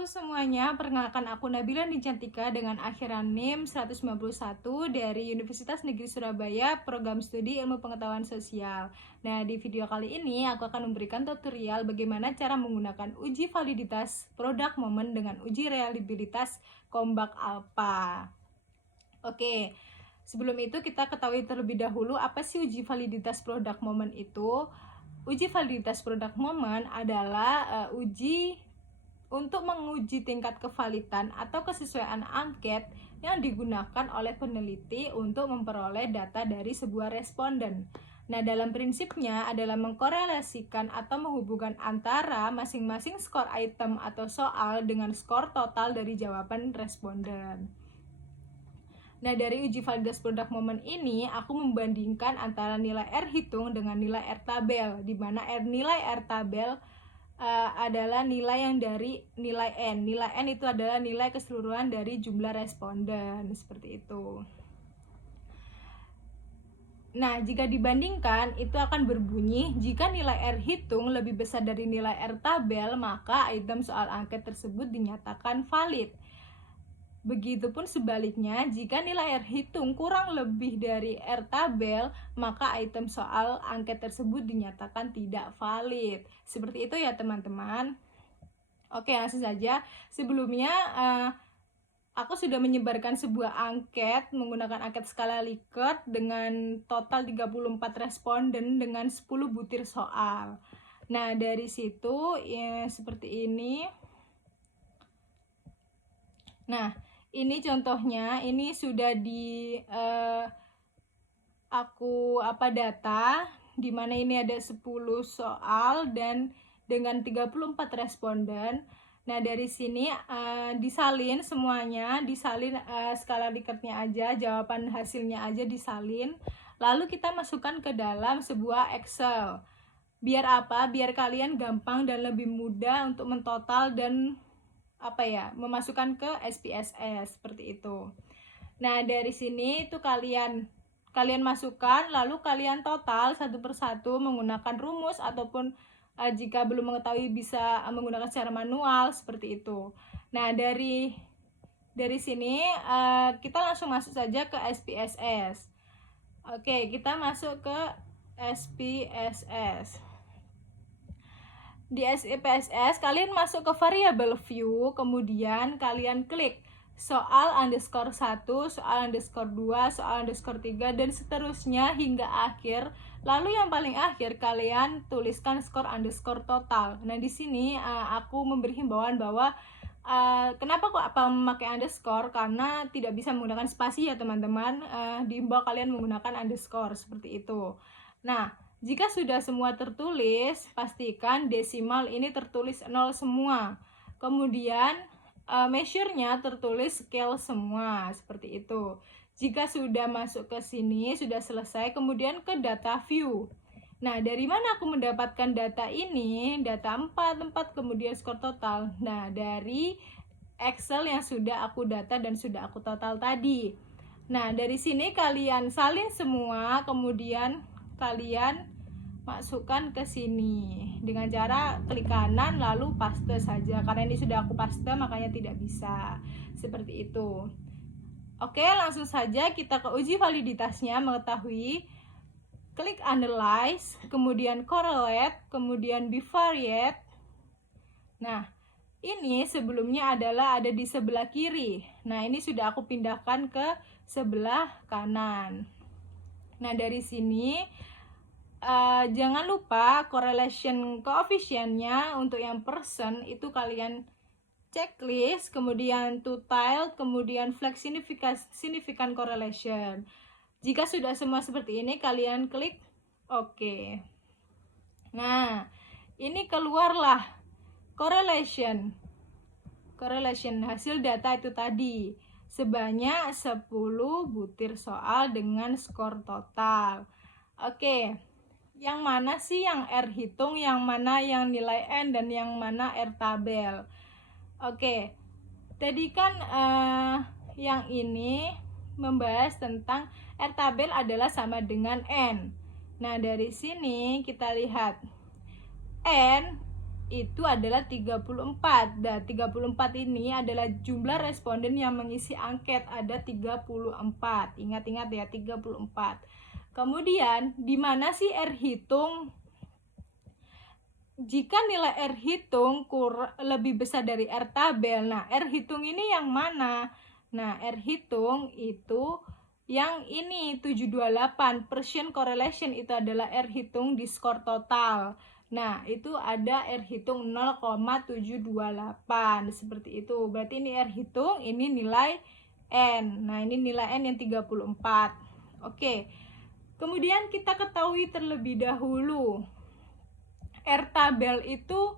Halo semuanya, perkenalkan aku Nabila Nicantika dengan akhiran NIM 191 dari Universitas Negeri Surabaya, Program Studi Ilmu Pengetahuan Sosial. Nah, di video kali ini aku akan memberikan tutorial bagaimana cara menggunakan uji validitas produk momen dengan uji reliabilitas Comeback Alpha. Oke, sebelum itu kita ketahui terlebih dahulu apa sih uji validitas produk momen itu. Uji validitas produk momen adalah uji untuk menguji tingkat kevalidan atau kesesuaian angket yang digunakan oleh peneliti untuk memperoleh data dari sebuah responden. Nah, dalam prinsipnya adalah mengkorelasikan atau menghubungkan antara masing-masing skor item atau soal dengan skor total dari jawaban responden. Nah, dari uji validitas produk momen ini, aku membandingkan antara nilai R hitung dengan nilai R tabel, di mana nilai R tabel adalah nilai yang dari nilai N. Nilai N itu adalah nilai keseluruhan dari jumlah responden, seperti itu. Nah, jika dibandingkan, itu akan berbunyi, jika nilai R hitung lebih besar dari nilai R tabel, maka item soal angket tersebut dinyatakan valid. Begitupun sebaliknya, jika nilai R hitung kurang lebih dari R tabel, maka item soal angket tersebut dinyatakan tidak valid. Seperti itu ya teman-teman. Oke, langsung saja. Sebelumnya aku sudah menyebarkan sebuah angket menggunakan angket skala Likert dengan total 34 responden dengan 10 butir soal. Nah, dari situ ya, seperti ini. Nah, ini contohnya, ini sudah di aku data, di mana ini ada 10 soal dan dengan 34 responden. Nah, dari sini disalin semuanya, disalin skala Likertnya aja, jawaban hasilnya aja disalin. Lalu kita masukkan ke dalam sebuah Excel. Biar apa? Biar kalian gampang dan lebih mudah untuk mentotal dan memasukkan ke SPSS seperti itu. Nah, dari sini itu kalian masukkan, lalu kalian total satu persatu menggunakan rumus ataupun jika belum mengetahui bisa menggunakan secara manual seperti itu. Nah, dari sini kita langsung masuk saja ke SPSS. Oke, kita masuk ke SPSS. Di SPSS kalian masuk ke variable view, kemudian kalian klik soal underscore 1, soal underscore 2, soal underscore 3, dan seterusnya hingga akhir. Lalu yang paling akhir kalian tuliskan skor underscore total. Nah, di sini aku memberi himbauan bahwa kenapa kok memakai underscore, karena tidak bisa menggunakan spasi ya teman-teman. Dihimbau kalian menggunakan underscore seperti itu. Nah, jika sudah semua tertulis, pastikan desimal ini tertulis 0 semua. Kemudian measure-nya tertulis scale semua, seperti itu. Jika sudah masuk ke sini, sudah selesai, kemudian ke data view. Nah, dari mana aku mendapatkan data ini? Data 4, kemudian skor total. Nah, dari Excel yang sudah aku data dan sudah aku total tadi. Nah, dari sini kalian salin semua, kemudian kalian masukkan ke sini dengan cara klik kanan lalu paste saja. Karena ini sudah aku paste, makanya tidak bisa seperti itu. Oke, langsung saja kita ke uji validitasnya. Mengetahui, klik analyze, kemudian correlate, kemudian bivariate. Nah, ini sebelumnya adalah ada di sebelah kiri. Nah, ini sudah aku pindahkan ke sebelah kanan. Nah, dari sini jangan lupa correlation coefficient-nya untuk yang persen itu kalian checklist, kemudian to tilde, kemudian flag significant correlation. Jika sudah semua seperti ini, kalian klik OK. Nah, ini keluarlah correlation hasil data itu tadi sebanyak 10 butir soal dengan skor total. Oke, yang mana sih yang R hitung, yang mana yang nilai N, dan yang mana R tabel? Oke, tadi kan yang ini membahas tentang R tabel adalah sama dengan N. Nah, dari sini kita lihat N itu adalah 34. Nah, 34 ini adalah jumlah responden yang mengisi angket, ada 34. Ingat-ingat ya, 34. Kemudian, di mana sih R hitung? Jika nilai R hitung lebih besar dari R tabel, nah R hitung ini yang mana? Nah, R hitung itu yang ini 728. Partial correlation itu adalah R hitung di skor total. Nah, itu ada R hitung 0,728 seperti itu. Berarti ini R hitung, ini nilai N. Nah, ini nilai N yang 34. Oke. Kemudian kita ketahui terlebih dahulu R tabel itu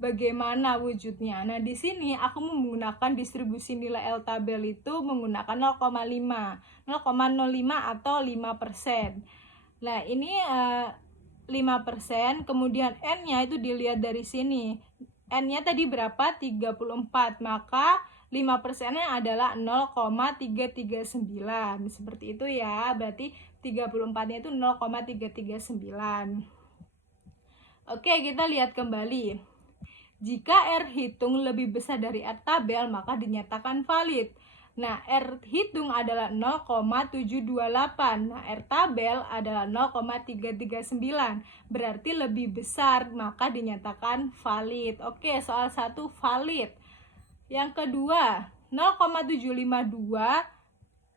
bagaimana wujudnya. Nah, di sini aku menggunakan distribusi nilai L tabel itu menggunakan 0,05 atau 5%. Nah, ini 5%, kemudian N-nya itu dilihat dari sini. N-nya tadi berapa? 34, maka 5%-nya adalah 0,339. Seperti itu ya, berarti 34-nya itu 0,339. Oke, kita lihat kembali. Jika R hitung lebih besar dari R tabel, maka dinyatakan valid. Nah, R hitung adalah 0,728. Nah, R tabel adalah 0,339. Berarti lebih besar, maka dinyatakan valid. Oke, soal 1 valid. Yang kedua, 0,752.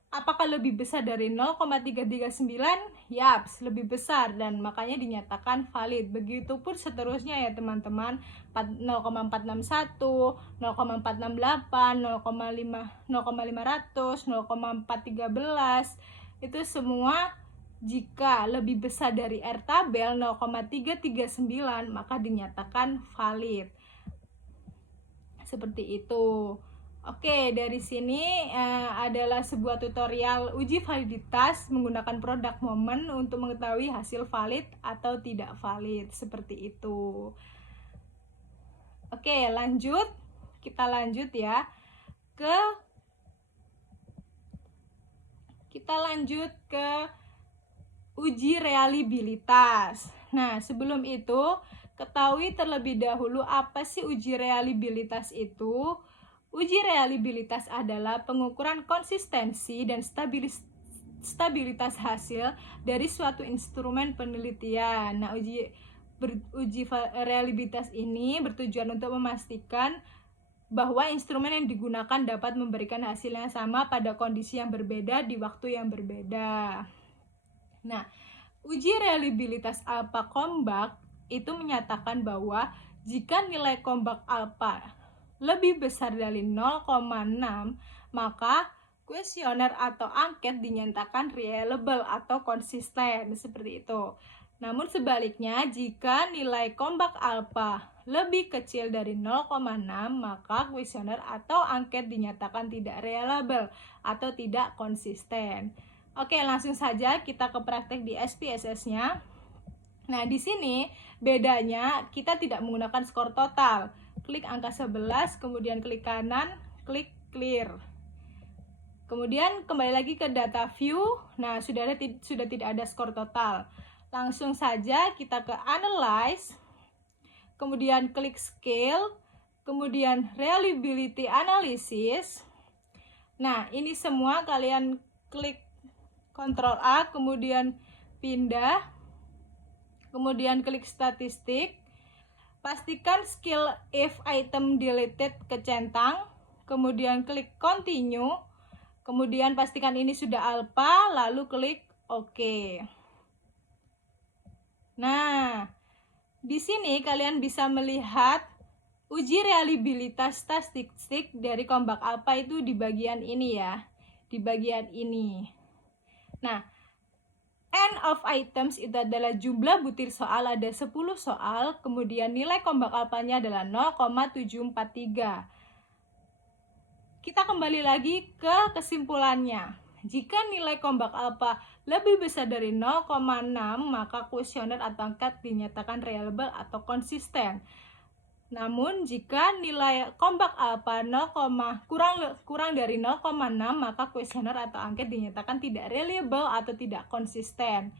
Apakah lebih besar dari 0,339? Yaps, lebih besar dan makanya dinyatakan valid. Begitupun seterusnya ya teman-teman. 0,461, 0,468, 0,500, 0,413 itu semua jika lebih besar dari R tabel 0,339 maka dinyatakan valid. Seperti itu. Oke, dari sini adalah sebuah tutorial uji validitas menggunakan produk momen untuk mengetahui hasil valid atau tidak valid, seperti itu. Oke, lanjut. Kita lanjut ya. Kita lanjut ke uji reliabilitas. Nah, sebelum itu, ketahui terlebih dahulu apa sih uji reliabilitas itu. Uji reliabilitas adalah pengukuran konsistensi dan stabilitas hasil dari suatu instrumen penelitian. Nah, uji reliabilitas ini bertujuan untuk memastikan bahwa instrumen yang digunakan dapat memberikan hasil yang sama pada kondisi yang berbeda di waktu yang berbeda. Nah, uji reliabilitas alpha Combach itu menyatakan bahwa jika nilai Combach alpha lebih besar dari 0,6, maka kuesioner atau angket dinyatakan reliable atau konsisten, seperti itu. Namun sebaliknya, jika nilai Combach alpha lebih kecil dari 0,6, maka kuesioner atau angket dinyatakan tidak reliable atau tidak konsisten. Oke, langsung saja kita ke praktek di SPSS-nya. Nah, di sini bedanya kita tidak menggunakan skor total. Klik angka 11, kemudian klik kanan, klik clear. Kemudian kembali lagi ke data view. Nah, sudah tidak ada skor total. Langsung saja kita ke analyze, kemudian klik scale, kemudian reliability analysis. Nah, ini semua kalian klik Ctrl A, kemudian pindah, kemudian klik statistik. Pastikan skill if item deleted kecentang, kemudian klik continue, kemudian pastikan ini sudah alpha, lalu klik OK. Nah, di sini kalian bisa melihat uji reliabilitas statistik dari Combach alpha itu di bagian ini ya, di bagian ini. Nah, N of items itu adalah jumlah butir soal, ada 10 soal, kemudian nilai Combach alpha-nya adalah 0,743. Kita kembali lagi ke kesimpulannya. Jika nilai Combach alpha lebih besar dari 0,6, maka kuesioner atau angket dinyatakan reliable atau konsisten. Namun jika nilai Combach alpha kurang dari 0,6, maka kuesioner atau angket dinyatakan tidak reliable atau tidak konsisten.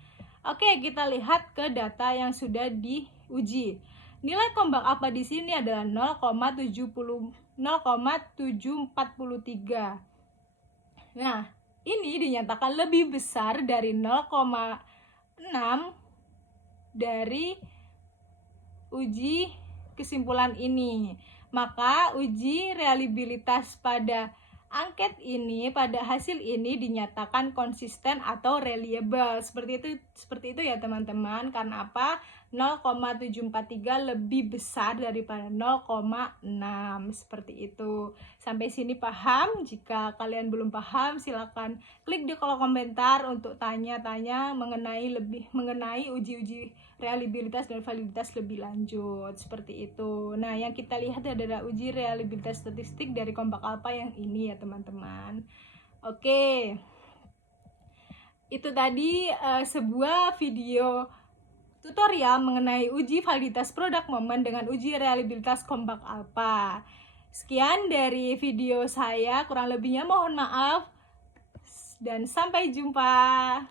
Oke, kita lihat ke data yang sudah diuji. Nilai kombak alfa di sini adalah 0,743. Nah, ini dinyatakan lebih besar dari 0,6 dari uji kesimpulan ini. Maka uji reliabilitas pada angket ini, pada hasil ini dinyatakan konsisten atau reliable. Seperti itu ya teman-teman. Karena apa? 0,743 lebih besar daripada 0,6. Seperti itu. Sampai sini paham? Jika kalian belum paham, silakan klik di kolom komentar untuk tanya-tanya mengenai uji-uji reliabilitas dan validitas lebih lanjut. Seperti itu. Nah, yang kita lihat adalah uji reliabilitas statistik dari kombak alfa yang ini ya teman-teman. Oke, itu tadi sebuah video tutorial mengenai uji validitas produk momen dengan uji reliabilitas kombak alfa. Sekian dari video saya, kurang lebihnya mohon maaf dan sampai jumpa.